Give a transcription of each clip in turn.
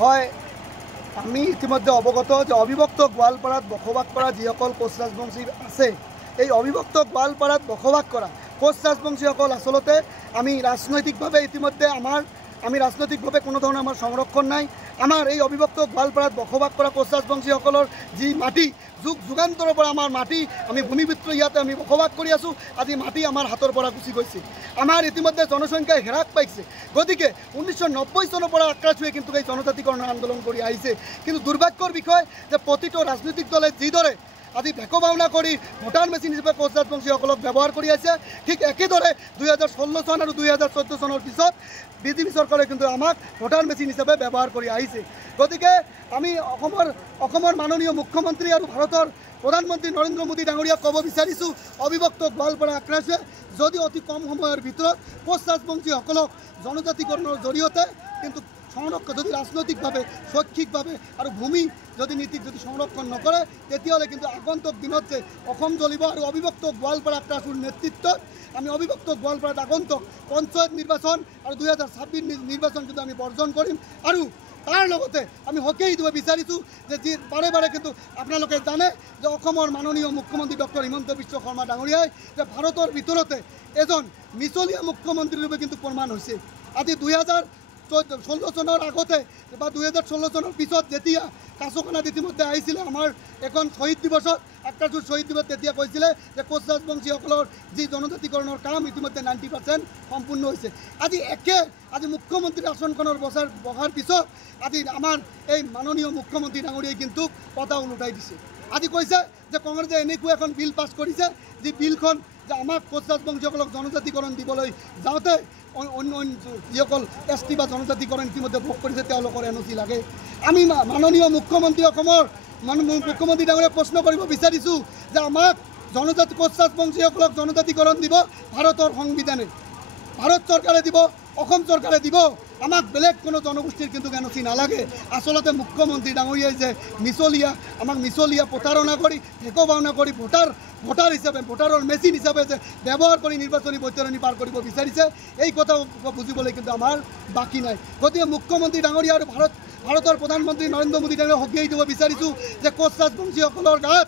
হয়, আমি ইতিমধ্যে অৱগত যে অবিভক্ত গোৱালপাৰাত বসবাস কৰা যিসকল কোচ ৰাজবংশী আছে, এই অবিভক্ত গোৱালপাৰাত বসবাস কৰা কোচ ৰাজবংশীসকল আচলতে আমি ৰাজনৈতিকভাৱে ইতিমধ্যে আমি ৰাজনৈতিকভাৱে কোনো ধৰণৰ আমাৰ সংৰক্ষণ নাই। আমাৰ এই অবিভক্ত গোৱালপাৰাত বসবাস কৰা কোচ ৰাজবংশীসকলৰ যি মাটি যুগান্তৰৰ পৰা আমাৰ মাটি আমি ভূমিপুত্ৰ ইয়াতে আমি বসবাস কৰি আছোঁ, আজি মাটি আমাৰ হাতৰ পৰা গুচি গৈছে। আমাৰ ইতিমধ্যে জনসংখ্যাই হ্ৰাস পাইছে। গতিকে 1990 চনৰ পৰা আক্ৰাচুৱে কিন্তু এই জনজাতিকৰণৰ আন্দোলন কৰি আহিছে। কিন্তু দুৰ্ভাগ্যৰ বিষয় যে প্ৰতিটো ৰাজনৈতিক দলে যিদৰে আজি ভেকো ভাওনা কৰি ভোটাৰ মেচিন হিচাপে কোচ ৰাজবংশীসকলক ব্যৱহাৰ কৰি আছে, ঠিক একেদৰে 2016 চন আৰু 2014 চনৰ পিছত বিজেপি চৰকাৰে কিন্তু আমাক ভোটাৰ মেচিন হিচাপে ব্যৱহাৰ কৰি আহিছে। গতিকে আমি অসমৰ মাননীয় মুখ্যমন্ত্ৰী আৰু ভাৰতৰ প্ৰধানমন্ত্ৰী নৰেন্দ্ৰ মোদী ডাঙৰীয়াক ক'ব বিচাৰিছোঁ, অবিভক্ত গোৱালপাৰা আক্ৰাচুৱে যদি অতি কম সময়ৰ ভিতৰত কোচ ৰাজবংশীসকলক জনজাতিকৰণৰ জৰিয়তে কিন্তু সংৰক্ষণ যদি ৰাজনৈতিকভাৱে শৈক্ষিকভাৱে আৰু ভূমি যদি নীতিক যদি সংৰক্ষণ নকৰে, তেতিয়াহ'লে কিন্তু আগন্তুক দিনত যে অসম জ্বলিব। আৰু অবিভক্ত গোৱালপাৰা আক্ৰাচুৰ নেতৃত্বত আমি অবিভক্ত গোৱালপাৰাত আগন্তুক পঞ্চায়ত নিৰ্বাচন আৰু 2026 নিৰ্বাচন কিন্তু আমি বৰ্জন কৰিম। আৰু তাৰ লগতে আমি সকীয়াই দিব বিচাৰিছোঁ যে যি বাৰে বাৰে কিন্তু আপোনালোকে জানে যে অসমৰ মাননীয় মুখ্যমন্ত্ৰী ডক্টৰ হিমন্ত বিশ্ব শৰ্মা ডাঙৰীয়াই যে ভাৰতৰ ভিতৰতে এজন মিছলীয়া মুখ্যমন্ত্ৰীৰূপে কিন্তু প্ৰমাণ হৈছে। আজি 2016 চনৰ আগতে বা 2016 চনৰ পিছত যেতিয়া কাছখানাত ইতিমধ্যে আহিছিলে আমাৰ এখন শ্বহীদ দিৱসত, আক্ৰাচুৰ শ্বহীদ দিৱস, তেতিয়া কৈছিলে যে কোচ ৰাজবংশীসকলৰ যি জনজাতিকৰণৰ কাম ইতিমধ্যে 90% সম্পূৰ্ণ হৈছে। আজি মুখ্যমন্ত্ৰীৰ আসনখনৰ বহাৰ পিছত আজি আমাৰ এই মাননীয় মুখ্যমন্ত্ৰী ডাঙৰীয়াই কিন্তু পতা উলটাই দিছে। আজি কৈছে যে কংগ্ৰেছে এনেকুৱা এখন বিল পাছ কৰিছে যি বিলখন যে আমাক কোচ ৰাজবংশীসকলক জনজাতিকৰণ দিবলৈ যাওঁতে অন্য যিসকল ST বা জনজাতিকৰণ ইতিমধ্যে ভোগ কৰিছে তেওঁলোকৰ NOC লাগে। আমি মাননীয় মুখ্যমন্ত্ৰী অসমৰ মুখ্যমন্ত্ৰী ডাঙৰীয়াক প্ৰশ্ন কৰিব বিচাৰিছোঁ যে আমাক কোচ ৰাজবংশীসকলক জনজাতিকৰণ দিব ভাৰতৰ সংবিধানে, ভাৰত চৰকাৰে দিব, অসম চৰকাৰে দিব, আমাক বেলেগ কোনো জনগোষ্ঠীৰ কিন্তু NOC নালাগে। আচলতে মুখ্যমন্ত্ৰী ডাঙৰীয়াই যে আমাক মিছলীয়া প্ৰতাৰণা কৰি ভেকো ভাওনা কৰি ভোটাৰ হিচাপে ভোটাৰৰ মেচিন হিচাপে যে ব্যৱহাৰ কৰি নিৰ্বাচনী বৈতৰণি পাৰ কৰিব বিচাৰিছে, এই কথা বুজিবলৈ কিন্তু আমাৰ বাকী নাই। গতিকে মুখ্যমন্ত্ৰী ডাঙৰীয়া আৰু ভাৰতৰ প্ৰধানমন্ত্ৰী নৰেন্দ্ৰ মোদী ডাঙৰীয়াক সকীয়াই দিব বিচাৰিছোঁ যে কোচ ৰাজবংশীসকলৰ গাত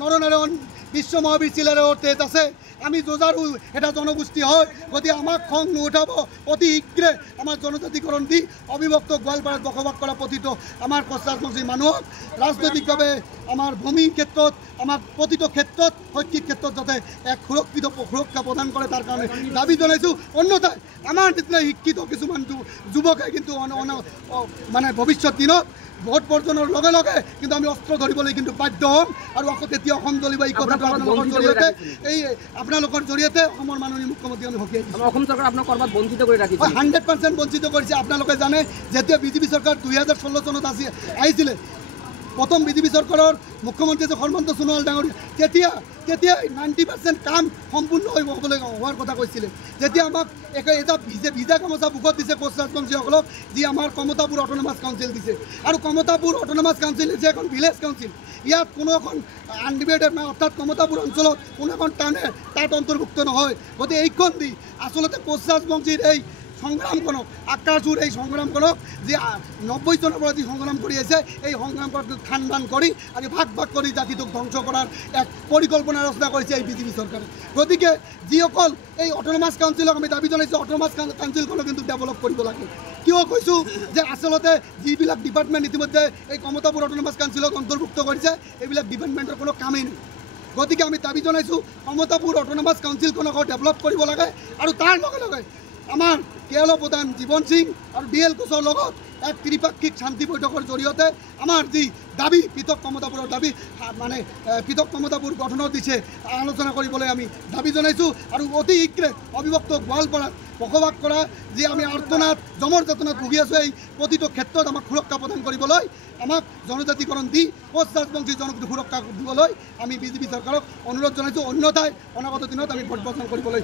নৰনাৰায়ণ বিশ্ব মহাবীৰ চিলাৰায়ৰ তেজ আছে। আমি যুঁজাৰু এটা জনগোষ্ঠী হয়। গতিকে আমাক খং নুঠাব, অতি শীঘ্ৰে আমাৰ জনজাতিকৰণ দি অবিভক্ত গোৱালপাৰাত বসবাস কৰা প্ৰতিটো আমাৰ কোচ ৰাজবংশী মানুহক ৰাজনৈতিকভাৱে আমাৰ ভূমিৰ ক্ষেত্ৰত আমাক প্ৰতিটো ক্ষেত্ৰত শৈক্ষিক ক্ষেত্ৰত যাতে এক সুৰক্ষা প্ৰদান কৰে তাৰ কাৰণে দাবী জনাইছোঁ। অন্যথাই আমাৰ নিচিনা শিক্ষিত কিছুমান যুৱকে কিন্তু মানে ভৱিষ্যত দিনত ভোট বৰ্জনৰ লগে লগে কিন্তু আমি অস্ত্ৰ ধৰিবলৈ কিন্তু বাধ্য হ'ম। আৰু আকৌ তেতিয়া অসম জ্বলিব। এই কথাটো আপোনালোকৰ জৰিয়তে অসমৰ মাননীয় মুখ্যমন্ত্ৰী আমি সকীয়াই দিছোঁ। অসম চৰকাৰ আপোনাক ক'ৰবাত বঞ্চিত কৰি ৰাখিছে? 100% বঞ্চিত কৰিছে। আপোনালোকে জানে যেতিয়া বিজেপি চৰকাৰ 2016 চনত আহিছিলে, প্ৰথম বিজেপি চৰকাৰৰ মুখ্যমন্ত্ৰী যে সৰ্বানন্দ সোণোৱাল ডাঙৰীয়া, তেতিয়া 90% কাম সম্পূৰ্ণ হোৱাৰ কথা কৈছিলে। যেতিয়া আমাক এটা ভিজা গামোচা বুকত দিছে কোচ ৰাজবংশীসকলক, যি আমাৰ কমতাপুৰ অট'নমাছ কাউন্সিল দিছে। আৰু কমতাপুৰ অট'নমাছ কাউন্সিল হৈছে এখন ভিলেজ কাউন্সিল। ইয়াত কোনো এখন আনডিভাইডেড অৰ্থাৎ কমতাপুৰ অঞ্চলত কোনো এখন টাউনে তাত অন্তৰ্ভুক্ত নহয়। গতিকে এইখন দি আচলতে কোচ ৰাজবংশীৰ এই সংগ্ৰামখনক, আক্ৰাচুৰ এই সংগ্ৰামখনক যি 90 চনৰ পৰা যি সংগ্ৰাম কৰি আছে, এই সংগ্ৰামখনক খান কৰি আৰু ভাগ কৰি জাতিটোক ধ্বংস কৰাৰ এক পৰিকল্পনা ৰচনা কৰিছে এই বিজেপি চৰকাৰে। গতিকে যিসকল এই অট'নমাছ কাউন্সিলক আমি দাবী জনাইছোঁ, অট'নমাছ কাউন্সিলখনক কিন্তু ডেভেলপ কৰিব লাগে। কিয় কৈছোঁ যে আচলতে যিবিলাক ডিপাৰ্টমেণ্ট ইতিমধ্যে এই কমতাপুৰ অট'নমাছ কাউন্সিলক অন্তৰ্ভুক্ত কৰিছে, এইবিলাক ডিপাৰ্টমেণ্টৰ কোনো কামেই নাই। গতিকে আমি দাবী জনাইছোঁ কমতাপুৰ অট'নমাছ কাউন্সিলখনক ডেভেলপ কৰিব লাগে। আৰু তাৰ লগে লগে আমাৰ কেএল প্ৰধান জীৱন সিং আৰু DL কোচৰ লগত এক ত্ৰিপাক্ষিক শান্তি বৈঠকৰ জৰিয়তে আমাৰ যি দাবী পৃথক কমতাপুৰৰ দাবী মানে পৃথক কমতাপুৰ গঠনৰ দিছে আলোচনা কৰিবলৈ আমি দাবী জনাইছোঁ। আৰু অতি শীঘ্ৰে অবিভক্ত গোৱালপাৰাত বসবাস কৰা যি আমি আৰ্তনাদ জমৰ যাতনাত ভুগি আছোঁ, এই প্ৰতিটো ক্ষেত্ৰত আমাক সুৰক্ষা প্ৰদান কৰিবলৈ, আমাক জনজাতিকৰণ দি কোচ ৰাজবংশী জনগোষ্ঠী সুৰক্ষা দিবলৈ আমি বিজেপি চৰকাৰক অনুৰোধ জনাইছোঁ। অন্যথাই অনাগত দিনত আমি ভোট বৰ্জন কৰিবলৈ